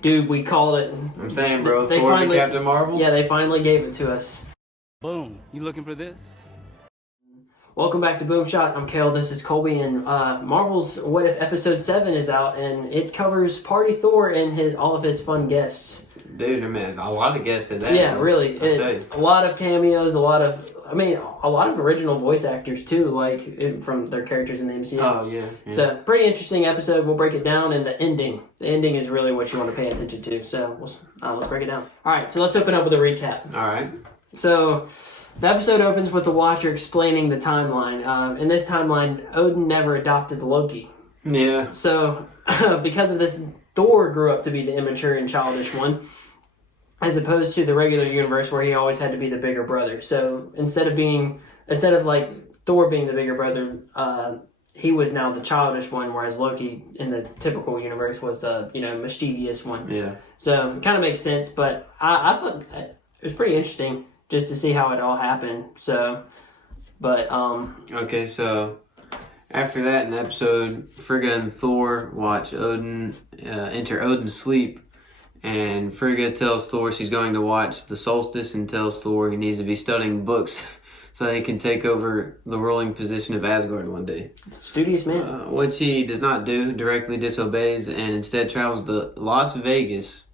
Dude, we called it. I'm saying, bro, They Thor finally- to Captain Marvel? Yeah, they finally gave it to us. Boom. You looking for this? Welcome back to Boom Shot. I'm Kale. This is Colby, and Marvel's What If Episode 7 is out, and it covers Party Thor and all of his fun guests. Dude, I mean, a lot of guests in that. Yeah, really. I'll tell you. A lot of cameos, a lot of original voice actors too, like from their characters in the MCU. Oh, yeah. So, pretty interesting episode. We'll break it down, and the ending. The ending is really what you want to pay attention to. So, let's break it down. All right, so let's open up with a recap. All right. So, the episode opens with the Watcher explaining the timeline. In this timeline, Odin never adopted Loki. Yeah. So, because of this, Thor grew up to be the immature and childish one, as opposed to the regular universe where he always had to be the bigger brother. So, instead of like Thor being the bigger brother, he was now the childish one, whereas Loki in the typical universe was the mischievous one. Yeah. So, it kind of makes sense, but I thought it was pretty interesting just to see how it all happened. So, but Okay, so after that in the episode, Frigga and Thor watch Odin enter Odin's sleep, and Frigga tells Thor she's going to watch the solstice and tells Thor he needs to be studying books so he can take over the ruling position of Asgard one day. studious man. Which he does not do, directly disobeys, and instead travels to Las Vegas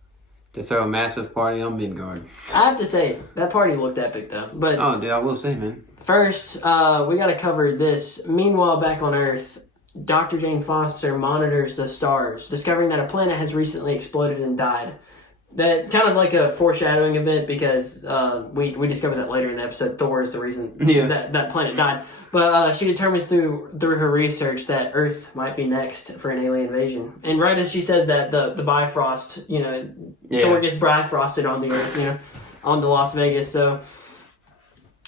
to throw a massive party on Midgard. I have to say, that party looked epic though. But Oh, dude, I will say, man. first, we got to cover this. Meanwhile, back on Earth, Dr. Jane Foster monitors the stars, discovering that a planet has recently exploded and died. That kind of like a foreshadowing event, because we discovered that later in the episode. Thor is the reason that planet died. But she determines through her research that Earth might be next for an alien invasion. And right as she says that, the Bifrost, Thor gets Bifrosted on the Earth, on to Las Vegas. So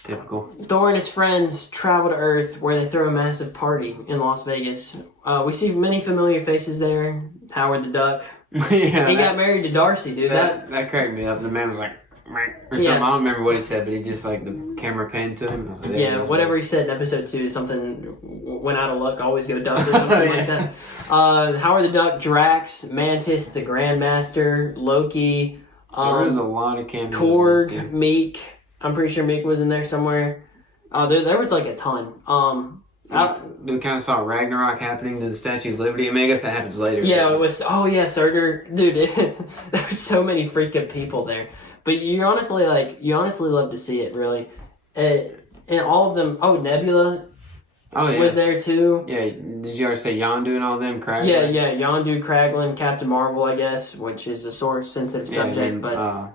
Typical. Thor and his friends travel to Earth, where they throw a massive party in Las Vegas. We see many familiar faces there. Howard the Duck. Yeah, He got married to Darcy, dude. that cracked me up. The man was like, or something. Yeah. I don't remember what he said, but he just like the camera panned to him. I was like, Yeah, whatever he said in episode 2, something went out of luck, always go Duck or something like that. Howard the Duck, Drax, Mantis, the Grandmaster, Loki, There was a lot of cameos. Korg, Meek. I'm pretty sure Meek was in there somewhere. There was like a ton. We kind of saw Ragnarok happening to the Statue of Liberty. I mean, I guess that happens later. Yeah, it was. Oh yeah, Surtur, dude. There were so many freaking people there, but you honestly love to see it, really. And all of them. Oh, Nebula was there too. Yeah, did you already say Yondu and all them? Kraglin? Yeah, Yondu, Kraglin, Captain Marvel, I guess, which is a sort of sensitive subject, but.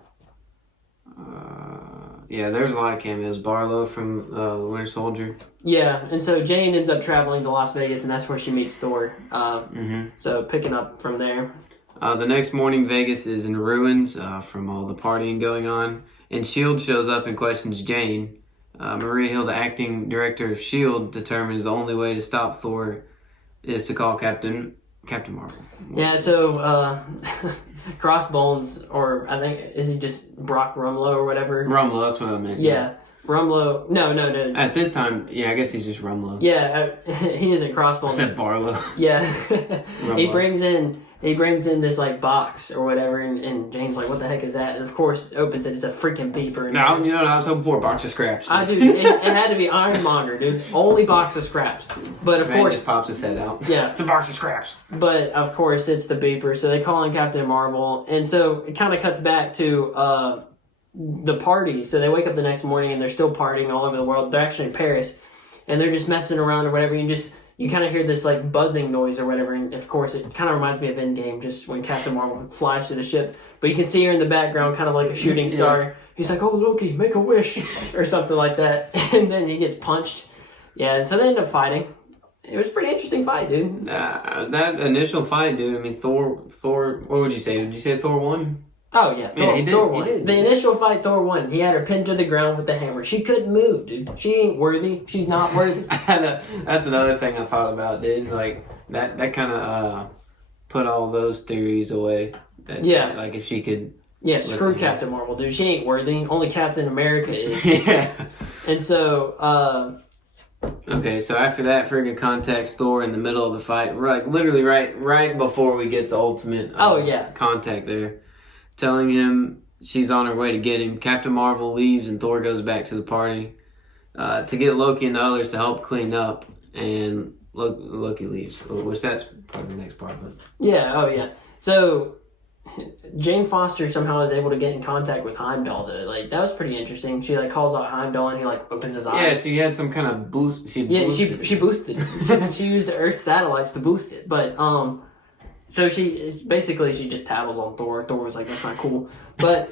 Yeah, there's a lot of cameos. Barlow from The Winter Soldier. Yeah, and so Jane ends up traveling to Las Vegas, and that's where she meets Thor. So picking up from there. The next morning, Vegas is in ruins from all the partying going on. And S.H.I.E.L.D. shows up and questions Jane. Maria Hill, the acting director of S.H.I.E.L.D., determines the only way to stop Thor is to call Captain Marvel. Yeah, so Crossbones, or I think, is he just Brock Rumlow or whatever? Rumlow, that's what I meant. Yeah. Rumlow. No. At this time, yeah, I guess he's just Rumlow. Yeah, he isn't Crossbones. I said Barlow. Yeah. he Rumlow. brings in this like box or whatever, and Jane's like, what the heck is that? And of course opens it, it's a freaking beeper. No, I was hoping for a box of scraps. It had to be Ironmonger, dude. Only box of scraps. But of Man course just pops his head out. Yeah. It's a box of scraps. But of course it's the beeper, so they call in Captain Marvel, and so it kind of cuts back to the party. So they wake up the next morning and they're still partying all over the world. They're actually in Paris, and they're just messing around or whatever. You kind of hear this like buzzing noise or whatever, and of course it kind of reminds me of Endgame, just when Captain Marvel flies through the ship. But you can see her in the background, kind of like a shooting star. Yeah. He's like, "Oh Loki, make a wish," or something like that, and then he gets punched. Yeah, and so they end up fighting. It was a pretty interesting fight, dude. That initial fight, dude. I mean, Thor. What would you say? Would you say Thor won? Oh yeah, Thor won. He did. The initial fight, Thor won. He had her pinned to the ground with the hammer. She couldn't move, dude. She ain't worthy. She's not worthy. That's another thing I thought about, dude. Like that kind of put all those theories away. Like if she could. Yeah, screw Captain Marvel, dude. She ain't worthy. Only Captain America is. Yeah. And so Okay, so after that, Frigga contacts Thor in the middle of the fight, like literally right before we get the ultimate contact there, telling him she's on her way to get him. Captain Marvel leaves and Thor goes back to the party to get Loki and the others to help clean up, and Loki leaves, which that's probably the next part of it. Yeah, So Jane Foster somehow is able to get in contact with Heimdall. That was pretty interesting. She calls out Heimdall and he opens his eyes. Yeah, she had some kind of boost. She boosted. She boosted. She used the Earth's satellites to boost it. But so she just tattles on Thor. Thor was like, that's not cool. But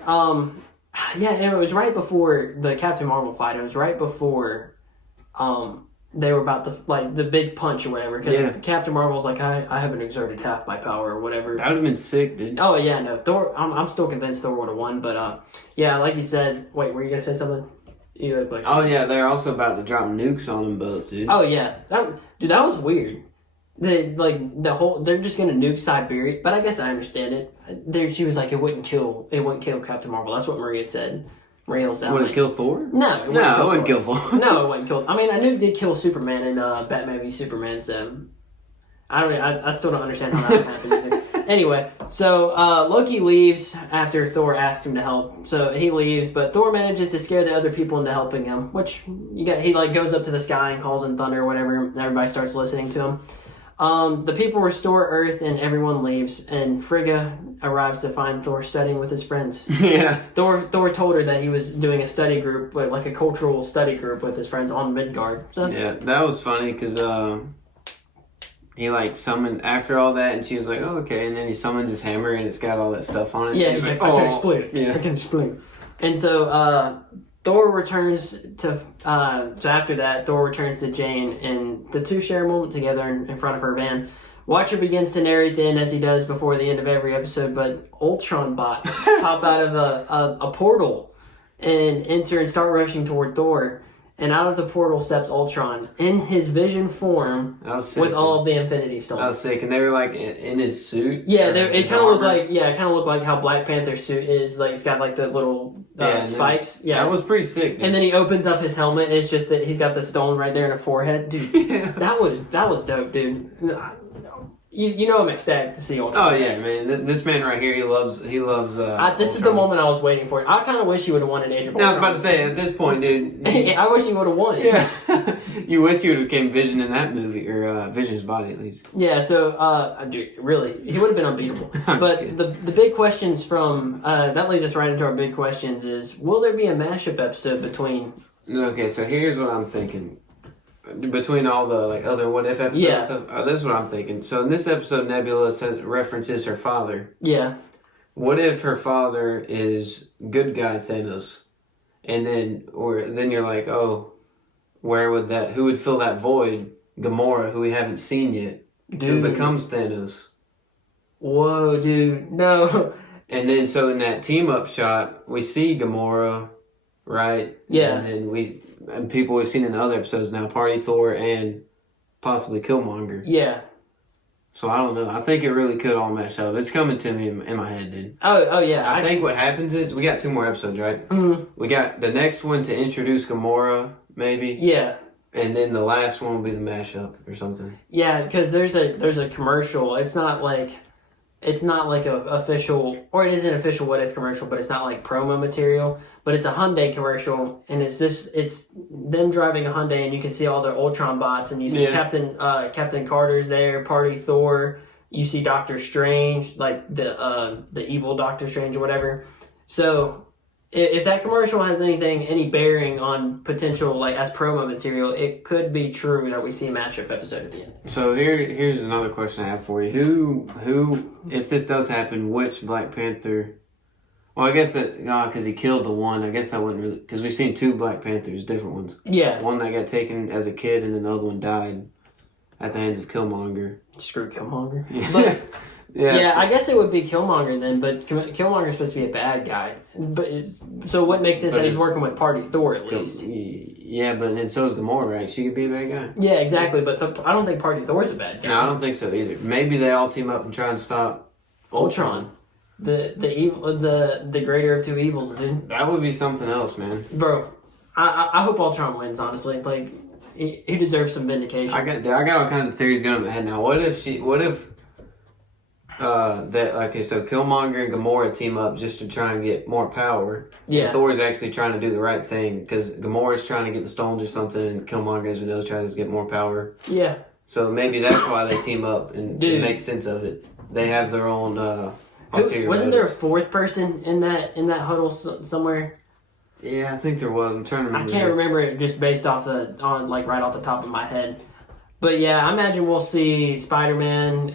yeah, and it was right before the Captain Marvel fight. It was right before they were about to the big punch or whatever, because Captain Marvel's like, I haven't exerted half my power or whatever. That would have been sick, dude. Oh yeah, no, Thor. I'm still convinced Thor would have won, but yeah, like you said. Wait, were you gonna say something? Oh yeah, they're also about to drop nukes on them both, dude. Oh yeah, that was weird. They're just gonna nuke Siberia, but I guess I understand it. She was like, it wouldn't kill Captain Marvel. That's what Maria said. Would it kill Thor? No, it wouldn't kill Thor. No, it wouldn't kill. I mean, I knew it did kill Superman in Batman v Superman, so I still don't understand how that would happen either. Anyway, so Loki leaves after Thor asked him to help. So he leaves, but Thor manages to scare the other people into helping him, which he goes up to the sky and calls in thunder or whatever, and everybody starts listening to him. The people restore Earth and everyone leaves, and Frigga arrives to find Thor studying with his friends. Yeah. Thor told her that he was doing a study group, like a cultural study group with his friends on Midgard. So yeah, that was funny because he summoned after all that, and she was like, "Oh, okay," and then he summons his hammer and it's got all that stuff on it. Yeah, he's like, "I can explain it. Yeah, I can explain." And so Thor returns to. So after that, Thor returns to Jane, and the two share a moment together in front of her van. Watcher begins to narrate then, as he does before the end of every episode, but Ultron bots pop out of a portal and enter and start rushing toward Thor. And out of the portal steps Ultron in his vision form with all of the Infinity Stones. That was sick, and they were in his suit. Yeah, it kind of looked like how Black Panther's suit is. It's got the little spikes. Yeah, that was pretty sick. Dude. And then he opens up his helmet, and it's just that he's got the stone right there in the forehead, dude. Yeah. That was dope, dude. You know I'm ecstatic to see Ultron. Oh yeah, man! This man right here, he loves. This Ultron. Is the moment I was waiting for. I kind of wish he would have won in Age of Ultron. I was about to say, at this point, dude. I wish he would have won. Yeah, you wish you would have became Vision in that movie, or Vision's body at least. Yeah. So, dude, really, he would have been unbeatable. But the big questions from that leads us right into our big questions: is will there be a mashup episode between? Okay, so here's what I'm thinking. Between all the other what if episodes, this is what I'm thinking. So in this episode, Nebula references her father. Yeah. What if her father is good guy Thanos, and then you're like, oh, who would fill that void? Gamora, who we haven't seen yet, dude. Who becomes Thanos. Whoa, dude, no. And then so in that team up shot, we see Gamora, right? Yeah. And then and people we've seen in the other episodes now, Party Thor and possibly Killmonger. Yeah. So I don't know. I think it really could all match up. It's coming to me in my head, dude. Oh yeah. I think what happens is we got 2 more episodes, right? Mm-hmm. We got the next one to introduce Gamora, maybe. Yeah. And then the last one will be the mashup or something. Yeah, because there's a commercial. It's not like a official, or it is an official What If commercial, but it's not like promo material. But it's a Hyundai commercial, and it's them driving a Hyundai, and you can see all their Ultron bots, and you see Captain Carter's there, Party Thor. You see Doctor Strange, like the evil Doctor Strange or whatever. So if that commercial has any bearing on potential as promo material, it could be true that we see a matchup episode at the end. So here's another question I have for you. Who if this does happen, which Black Panther? Well, I guess that because he killed the one. I guess that wouldn't really, because we've seen 2 Black Panthers, different ones. Yeah, one that got taken as a kid, and then the other one died at the hands of Killmonger. Screw Killmonger. Yeah. But yeah, I guess it would be Killmonger then, but Killmonger's supposed to be a bad guy. But so what makes sense that he's working with Party Thor at least? Yeah, but so is Gamora, right? She could be a bad guy. Yeah, exactly. But I don't think Party Thor's a bad guy. No, I don't think so either. Maybe they all team up and try and stop Ultron. The evil, the greater of 2 evils, dude. That would be something else, man. Bro, I hope Ultron wins. Honestly, he deserves some vindication. I got all kinds of theories going in my head now. What if so Killmonger and Gamora team up just to try and get more power. Yeah. And Thor's actually trying to do the right thing because Gamora's trying to get the stones or something, and Killmonger, as we know, tries to get more power. Yeah. So maybe that's why they team up, and it makes sense of it. They have their own ulterior wasn't there a motives. fourth person in that huddle somewhere? Yeah, I think there was. I'm trying to remember. I can't remember it just based off right off the top of my head. But yeah, I imagine we'll see Spider-Man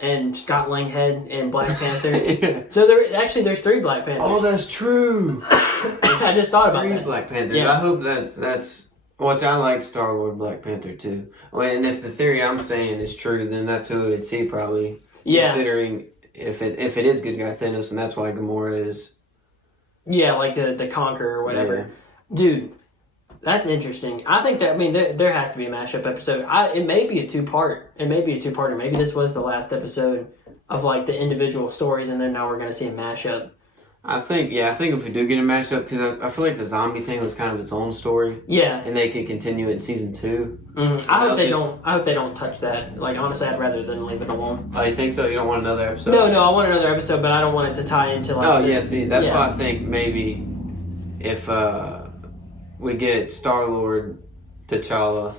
and Scott Langhead and Black Panther. Yeah. So there's 3 Black Panthers. Oh, that's true. I just thought about 3 that. Black Panthers. Yeah. I hope that's. Which I like Star-Lord, Black Panther too. Well, and if the theory I'm saying is true, then that's who we'd see probably. Yeah. Considering if it is good guy Thanos, and that's why Gamora is. Yeah, like the Conqueror or whatever. Yeah. Dude, that's interesting. I think that, there has to be a mashup episode. It may be a 2-part. It may be a 2-parter. Maybe this was the last episode of like the individual stories, and then now we're going to see a mashup. I think if we do get a mashup, because I feel like the zombie thing was kind of its own story. Yeah. And they could continue it in season 2. Mm-hmm. I hope they don't touch that. Like, honestly, I'd rather than leave it alone. Oh, you think so? You don't want another episode? No, I want another episode, but I don't want it to tie into like. Oh, this. yeah, see, that's why I think maybe if we get Star-Lord, T'Challa,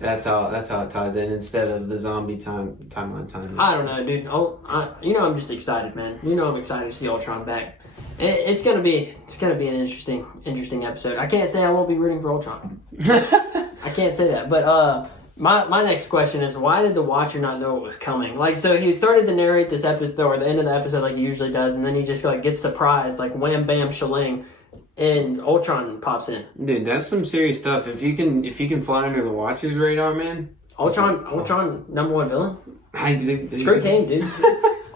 that's how it ties in instead of the zombie timeline. I don't know, dude. I'm just excited, man. I'm excited to see Ultron back. It's gonna be an interesting episode. I can't say I won't be rooting for Ultron. I can't say that, but my next question is, why did the Watcher not know it was coming? Like, so he started to narrate this episode or the end of the episode like he usually does, and then he just like gets surprised, like wham bam shaling, and Ultron pops in. Dude, that's some serious stuff. If you can fly under the Watcher's radar, man. Ultron, #1 villain. Straight game, dude.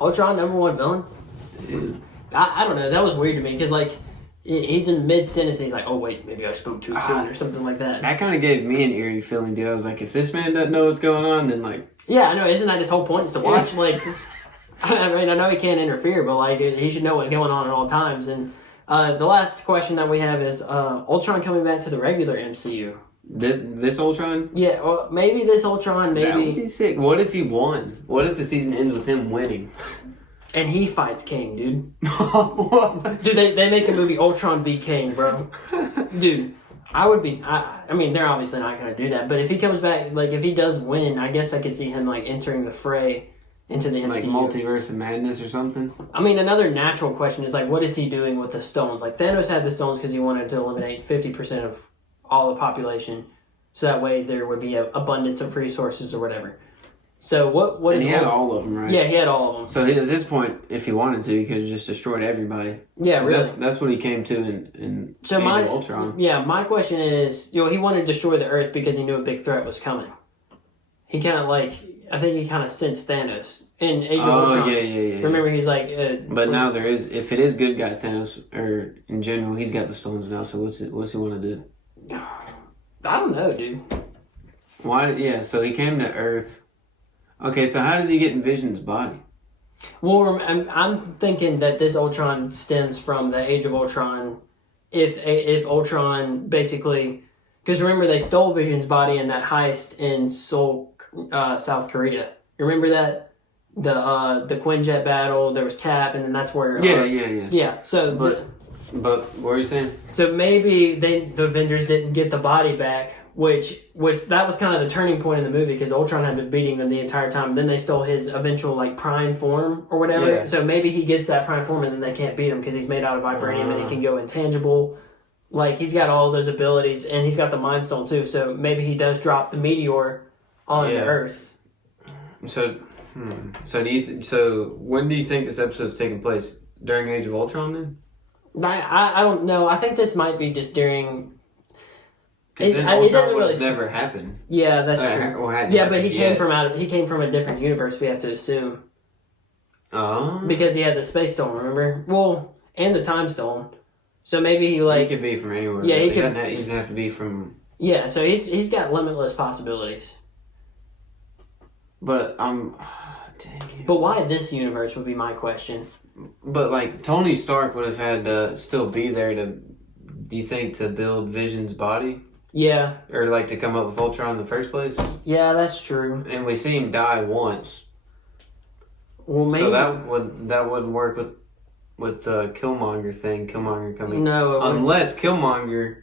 Ultron, #1 villain. Dude. I don't know. That was weird to me because like he's in mid sentence and he's like, oh wait, maybe I spoke too soon or something like that. That kind of gave me an eerie feeling, dude. I was like, if this man doesn't know what's going on, then like. Yeah, I know. Isn't that his whole point? Is to watch like. I know he can't interfere, but like he should know what's going on at all times. And the last question that we have is Ultron coming back to the regular MCU. This Ultron? Yeah, well, maybe this Ultron, maybe. That would be sick. What if he won? What if the season ends with him winning? And he fights King, dude. What? Dude, they make a movie Ultron v King, bro. Dude, I would be. I mean, they're obviously not going to do that. But if he comes back, like if he does win, I guess I could see him like entering the fray into the MCU. Like Multiverse of Madness or something? I mean, another natural question is like, what is he doing with the stones? Like Thanos had the stones because he wanted to eliminate 50% of all the population, so that way there would be an abundance of resources or whatever. So what is he had all of them, right? Yeah, he had all of them. So at this point, if he wanted to, he could have just destroyed everybody. Yeah, really. That's what he came to in So Age of Ultron. My question is, he wanted to destroy the Earth because he knew a big threat was coming. He kind of I think he kind of sensed Thanos in Age of Ultron. Oh, yeah. Remember, he's like... but now if it is good guy Thanos, or in general, he's got the stones now, so what's he want to do? I don't know, dude. Why? Yeah, so he came to Earth. Okay, so how did he get in Vision's body? Well, I'm thinking that this Ultron stems from the Age of Ultron. If Ultron basically... Because remember, they stole Vision's body in that heist in Seoul, South Korea. You remember that? The Quinjet battle, there was Cap, and then that's where... Yeah. Yeah, so... But what were you saying? So maybe the Avengers didn't get the body back, which was kind of the turning point in the movie because Ultron had been beating them the entire time. Then they stole his eventual prime form or whatever. Yeah. So maybe he gets that prime form and then they can't beat him because he's made out of vibranium and he can go intangible. Like he's got all those abilities and he's got the Mind Stone too. So maybe he does drop the meteor on the Earth. So when do you think this episode's taking place? During Age of Ultron then? I don't know. I think this might be just during. Because then Ultron would have never happened. Yeah, that's true. Yeah, but he came from a different universe. We have to assume. Oh. Because he had the space stone, remember? Well, and the time stone. So maybe he could be from anywhere. Yeah, he doesn't even have to be from. Yeah, so he's got limitless possibilities. But dang it. But why this universe would be my question. But Tony Stark would have had to still be there to, do you think, to build Vision's body? Yeah, or like to come up with Ultron in the first place. yeah, that's true. And we see him die once, Well, maybe so that wouldn't work with the Killmonger thing. Killmonger coming, no, it wouldn't. unless Killmonger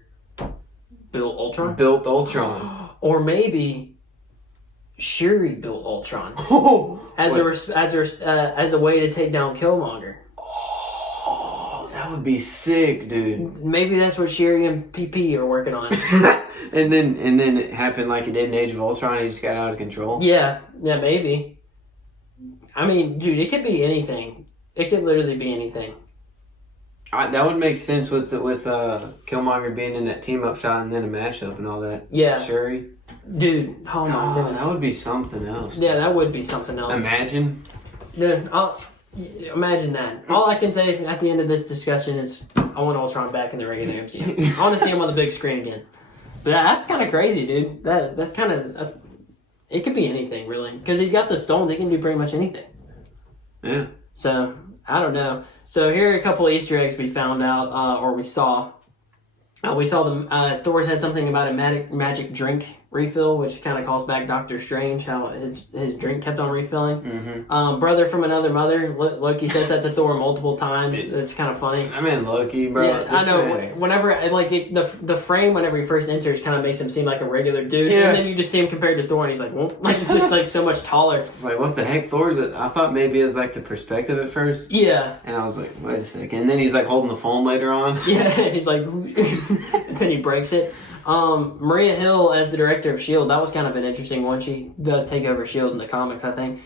built Ultron, built Ultron. or maybe Shuri built Ultron as a way to take down Killmonger. Oh, that would be sick, dude. Maybe that's what Shuri and PP are working on. and then it happened like it did in Age of Ultron. He just got out of control. Yeah, maybe. I mean, dude, it could be anything. It could literally be anything. That would make sense with Killmonger being in that team up shot and then a mashup and all that. Yeah, Shuri. Dude, oh my goodness. That would be something else. Yeah, that would be something else. Imagine. Dude, imagine that. All I can say at the end of this discussion is I want Ultron back in the regular MCU. I want to see him on the big screen again. But that's kind of crazy, dude. That's kind of... It could be anything, really. Because he's got the stones. He can do pretty much anything. Yeah. So, I don't know. So, here are a couple of Easter eggs we found out, or we saw. We saw Thor's had something about a magic drink refill, which kind of calls back Doctor Strange, how his drink kept on refilling. Mm-hmm. Brother from another mother. Loki says that to Thor multiple times. It's kind of funny. I mean, Loki, bro. Yeah, I know. Whenever the frame, whenever he first enters, kind of makes him seem like a regular dude, Yeah. and then you just see him compared to Thor, and he's like, well, like just like so much taller. It's like, what the heck? Thor's it? I thought maybe it was like the perspective at first. Yeah. And I was like, wait a second. And then he's like holding the phone later on. Yeah, he's like, and then he breaks it. Maria Hill as the director of S.H.I.E.L.D., that was kind of an interesting one. She does take over S.H.I.E.L.D. in the comics, I think.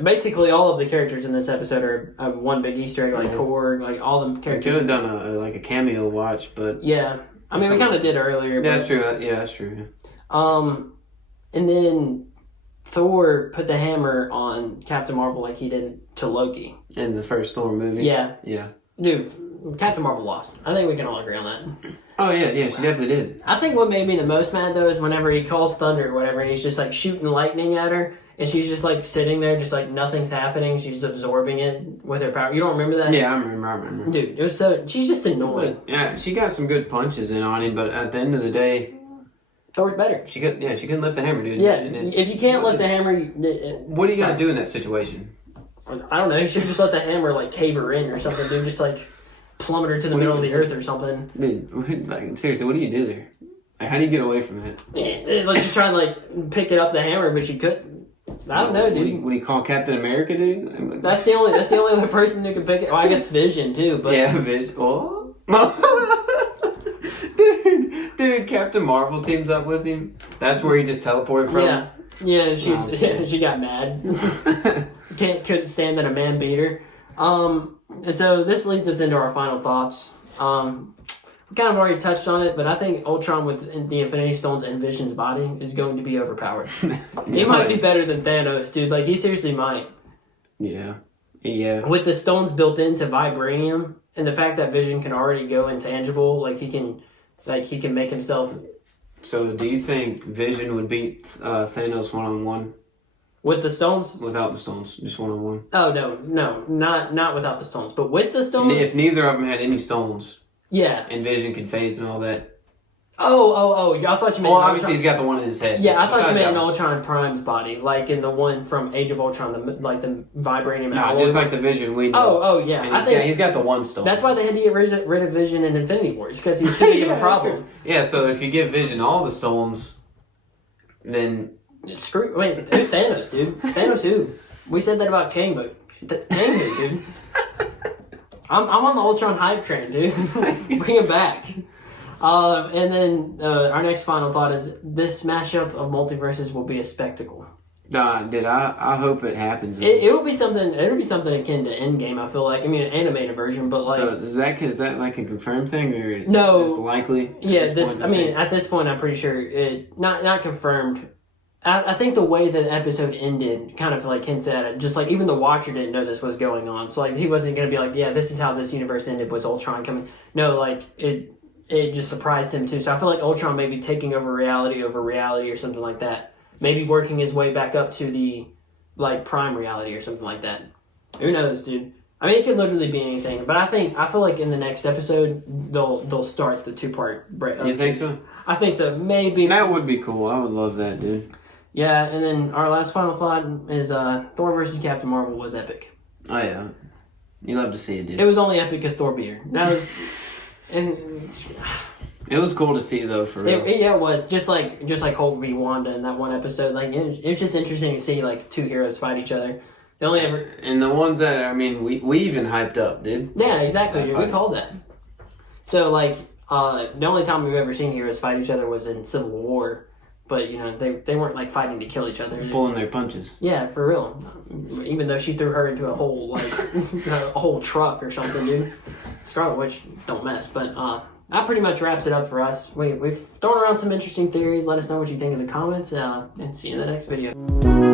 Basically, all of the characters in this episode are one big Easter egg, like Korg, like all the We characters. could have done a cameo watch, but... Yeah. I mean, we kind of did earlier. Yeah, that's true. Yeah, that's true. And then Thor put the hammer on Captain Marvel like he did to Loki. In the first Thor movie? Yeah. Yeah. Dude, Captain Marvel lost. I think we can all agree on that. Oh, yeah, she definitely did. I think what made me the most mad, though, is whenever he calls Thunder or whatever, and he's just, like, shooting lightning at her, and she's just, like, sitting there, just, like, nothing's happening. She's absorbing it with her power. You don't remember that? Yeah, I remember. Dude, it was so... She's just annoying. But, yeah, she got some good punches in on him, but at the end of the day... Thor's better. She couldn't lift the hammer, dude. Yeah, if you can't lift the hammer... What are you going to do in that situation? I don't know. You should just let the hammer, like, cave her in or something, dude. Just, like... plummet her to the middle of the earth or something. Dude, like, seriously, what do you do there? Like, how do you get away from it? Like, just trying to, like, pick it up the hammer, but she couldn't. I don't know, dude. What do you call Captain America, dude? That's the only other person who can pick it. Well, I guess Vision, too, but... Yeah, Vision. Oh. dude, Captain Marvel teams up with him. That's where he just teleported from. Yeah, she got mad. Couldn't stand that a man beat her. And so this leads us into our final thoughts. We kind of already touched on it, but I think Ultron with the Infinity Stones and Vision's body is going to be overpowered. He might be better than Thanos, dude. Like, he seriously might. Yeah. With the stones built into vibranium, and the fact that Vision can already go intangible, he can make himself... So, do you think Vision would beat Thanos one-on-one? With the stones? Without the stones, just one-on-one. Oh, no, not without the stones. But with the stones... If neither of them had any stones... Yeah. And Vision can phase and all that. Oh, I thought you meant... Well, obviously he's got the one in his head. Yeah, I thought you meant in Ultron Prime's body, like in the one from Age of Ultron, the vibranium alloy. No, just like the Vision we know. Oh, yeah. I think he's got the one stone. That's why they had to get rid of Vision in Infinity Wars, because he's too big of a problem. Yeah, so if you give Vision all the stones, then... Screw... Wait, who's Thanos, dude? Thanos who? We said that about Kang, but... Kang who, dude? I'm on the Ultron hype train, dude. Bring it back. And then our next final thought is this mashup of multiverses will be a spectacle. I hope it happens. It'll be something. It'll be something akin to Endgame. I feel like. I mean, an animated version, but like. So is that like a confirmed thing or no? It's likely. Yeah, at this point, I'm pretty sure it not confirmed. I think the way that the episode ended kind of like hints at it. Just like even the Watcher didn't know this was going on, so like he wasn't going to be like, yeah, this is how this universe ended. Was Ultron coming? No, like it just surprised him too. So I feel like Ultron may be taking over reality or something like that. Maybe working his way back up to the like prime reality or something like that. Who knows, dude? I mean, it could literally be anything. But I feel like in the next episode they'll start the 2-part. You think so? I think so. Maybe. That would be cool. I would love that, dude. Yeah, and then our last final thought is Thor versus Captain Marvel was epic. Oh, yeah. You love to see it, dude. It was only epic because Thor beat her. That was... and It was cool to see, though, for real. yeah, it was. Just like Hulk v. Wanda in that one episode. Like, it was just interesting to see, like, two heroes fight each other. They only ever... And the ones that, I mean, we even hyped up, dude. Yeah, exactly. Dude. We called that. So, like, the only time we've ever seen heroes fight each other was in Civil War. But, you know, they weren't, like, fighting to kill each other. Pulling their punches. Yeah, for real. Even though she threw her into a whole, like, a whole truck or something, dude. Scarlet Witch don't mess. But that pretty much wraps it up for us. We've thrown around some interesting theories. Let us know what you think in the comments. And see you in the next video.